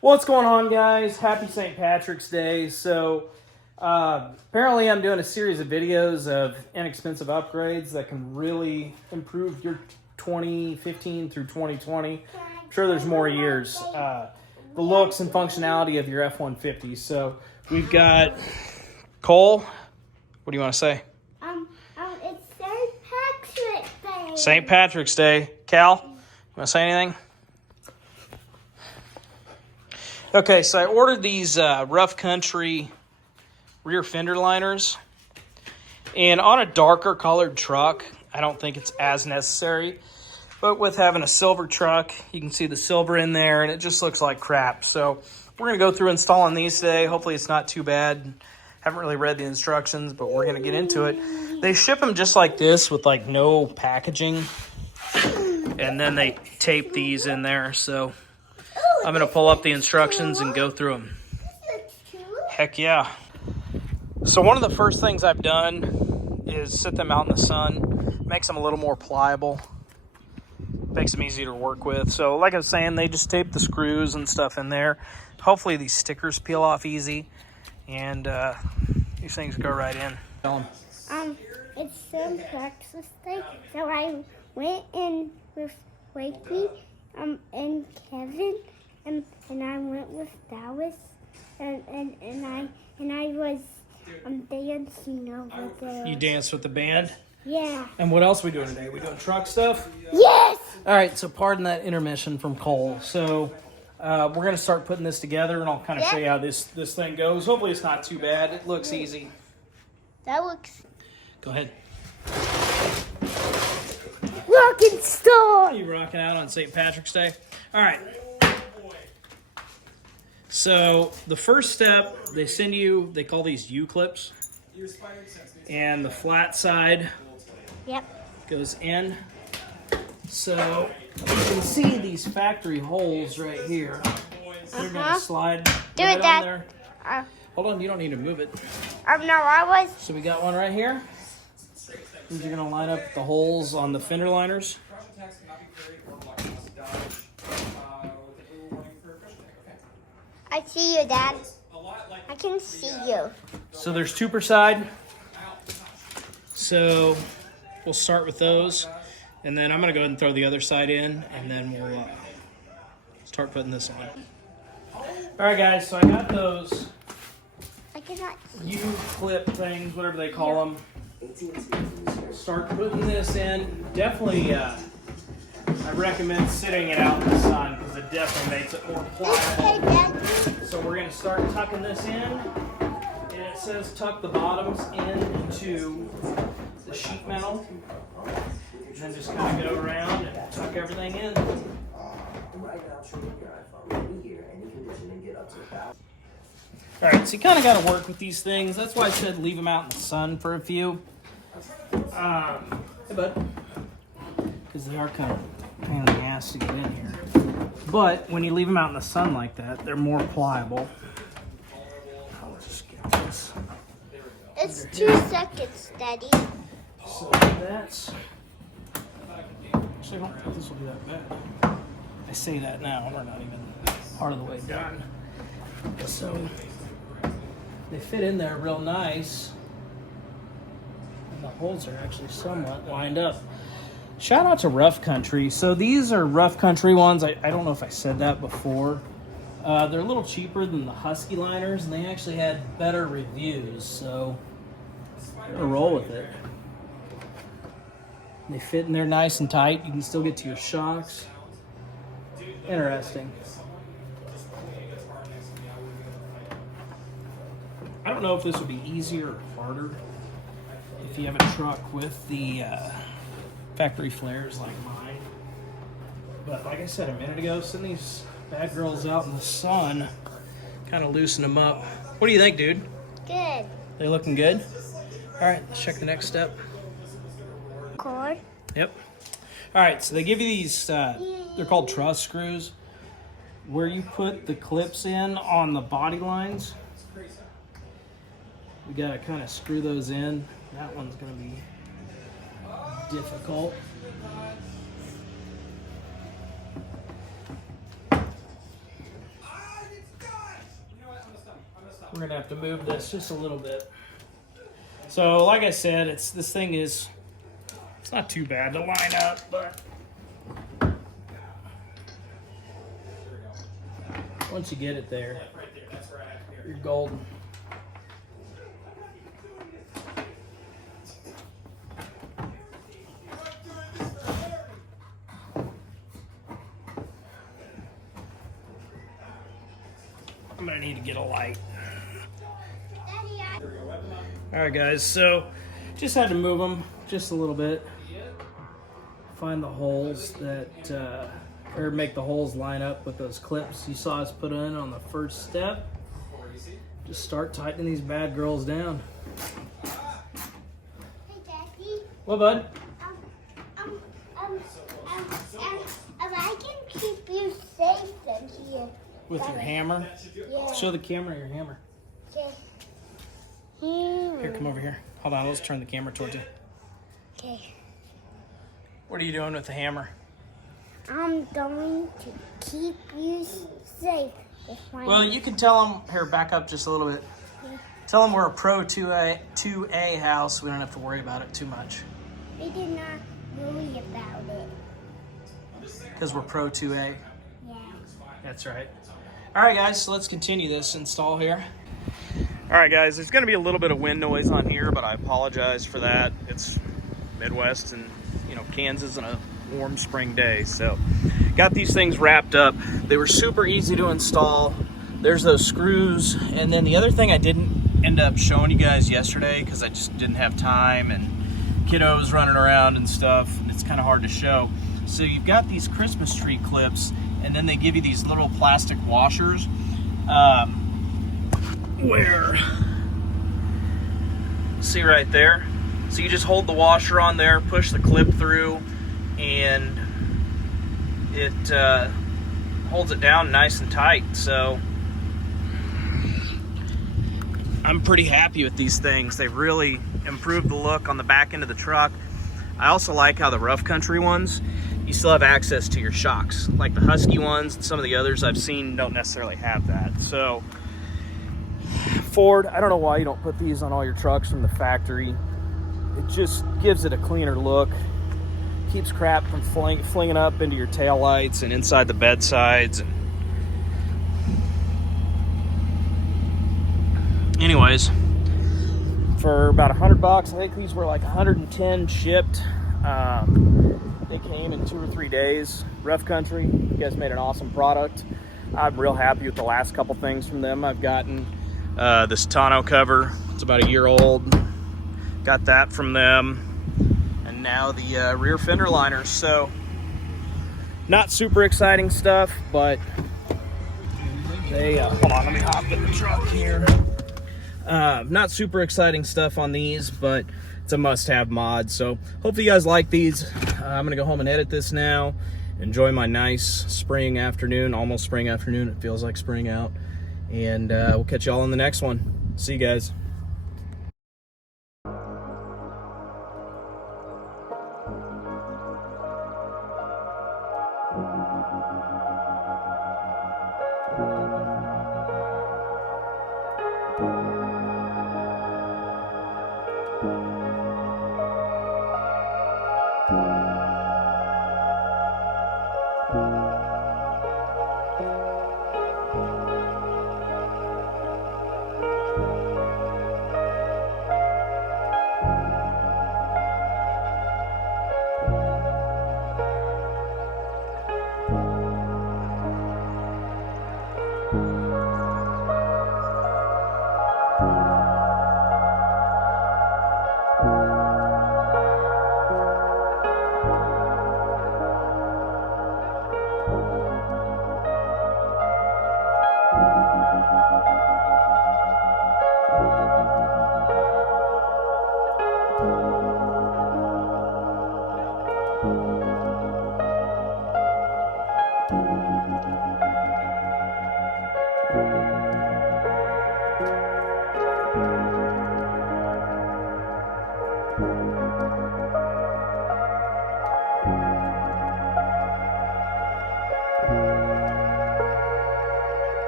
What's going on, guys? Happy St. Patrick's Day. So, apparently I'm doing a series of videos of inexpensive upgrades that can really improve your 2015 through 2020. I'm sure there's more years. The looks and functionality of your F-150. So, we've got Cole. What do you want to say? It's St. Patrick's Day. St. Patrick's Day. Cal, you want to say anything? Okay, so I ordered these rough country rear fender liners. And on a darker colored truck, I don't think it's as necessary. But with having a silver truck, you can see the silver in there, and it just looks like crap. So we're going to go through installing these today. Hopefully it's not too bad. Haven't really read the instructions, but we're going to get into it. They ship them just like this with like no packaging. And then they tape these in there, so I'm going to pull up the instructions and go through them. Heck yeah. So one of the first things I've done is sit them out in the sun. Makes them a little more pliable. Makes them easier to work with. So like I was saying, they just tape the screws and stuff in there. Hopefully these stickers peel off easy. And these things go right in. Tell them. It's St. Patrick's Day, so I went in with Wakey, and Kevin, and I went with Dallas, and I was dancing over there. You danced with the band? Yeah. And what else are we doing today? We doing truck stuff? Yes! All right, so pardon that intermission from Cole. So we're going to start putting this together, and I'll kind of show you how this thing goes. Hopefully it's not too bad. It looks easy. That looks... Go ahead. Rockin' star! You rocking out on St. Patrick's Day? All right. So the first step, they send you, they call these U-clips. And the flat side goes in. So you can see these factory holes right here. They're going to slide right on there. Hold on, you don't need to move it. No, I was... So we got one right here. These are going to line up the holes on the fender liners. I see you, Dad. I can see you. So there's two per side. So we'll start with those. And then I'm going to go ahead and throw the other side in. And then we'll start putting this on. All right, guys. So I got those U-clip things, whatever they call them. Start putting this in. Definitely, I recommend sitting it out in the sun because it definitely makes it more pliable. So we're going to start tucking this in. And it says tuck the bottoms into the sheet metal. And then just kind of go around and tuck everything in. Alright, so you kind of got to work with these things. That's why I said leave them out in the sun for a few. Hey, bud. Because they are kind of pain in the ass to get in here. But when you leave them out in the sun like that, they're more pliable. I'll just get this. It's 2 seconds, Daddy. So that's... Actually, I don't think this will be that bad. I say that now. We're not even part of the way done. So they fit in there real nice. And the holes are actually somewhat lined up. Shout out to Rough Country. So these are Rough Country ones. I don't know if I said that before. They're a little cheaper than the Husky liners, and they actually had better reviews. So I'm gonna roll with it. They fit in there nice and tight. You can still get to your shocks. Interesting. I don't know if this would be easier or harder if you have a truck with the factory flares like mine. But like I said a minute ago, send these bad girls out in the sun, kind of loosen them up. What do you think, dude? Good. They looking good? All right, let's check the next step. Cord. Yep. All right, so they give you these, they're called truss screws, where you put the clips in on the body lines. We gotta kind of screw those in. That one's gonna be difficult. we're gonna have to move this just a little bit. So, like I said, it's not too bad to line up, but once you get it there, you're golden. I'm gonna need to get a light. Alright guys, so just had to move them just a little bit. Find the holes that, or make the holes line up with those clips you saw us put in on the first step. Just start tightening these bad girls down. Hey, Daddy. What, bud? I can keep you safe in here. With your hammer? Yeah. Show the camera your hammer. Okay. Here, come over here. Hold on, let's turn the camera towards you. Okay. What are you doing with the hammer? I'm going to keep you safe. Well, you can tell them, here, back up just a little bit. Tell them we're a Pro 2A house. We don't have to worry about it too much. We did not worry about it. Because we're Pro 2A. Yeah. That's right. All right, guys, so let's continue this install here. All right, guys, there's going to be a little bit of wind noise on here, but I apologize for that. It's Midwest and, Kansas on a warm spring day. So got these things wrapped up. They were super easy to install. There's those screws. And then the other thing I didn't end up showing you guys yesterday because I just didn't have time and kiddos running around and stuff. And it's kind of hard to show. So you've got these Christmas tree clips, and then they give you these little plastic washers where, see right there? So you just hold the washer on there, push the clip through, and it holds it down nice and tight. So I'm pretty happy with these things. They've really improved the look on the back end of the truck. I also like how the rough country ones, you still have access to your shocks. Like the Husky ones and some of the others I've seen don't necessarily have that. So Ford, I don't know why you don't put these on all your trucks from the factory. It just gives it a cleaner look. Keeps crap from flinging up into your taillights and inside the bedsides. Anyways, for about $100, I think these were like 110 shipped. They came in 2 or 3 days. Rough Country, you guys made an awesome product. I'm real happy with the last couple things from them I've gotten. This tonneau cover, it's about a year old. Got that from them. And now the rear fender liners. So, not super exciting stuff, but they, hold on, let me hop in the truck here. Not super exciting stuff on these, but it's a must-have mod. So hopefully you guys like these. I'm gonna go home and edit this now. Enjoy my nice spring afternoon, almost spring afternoon. It feels like spring out. And we'll catch y'all in the next one. See you guys.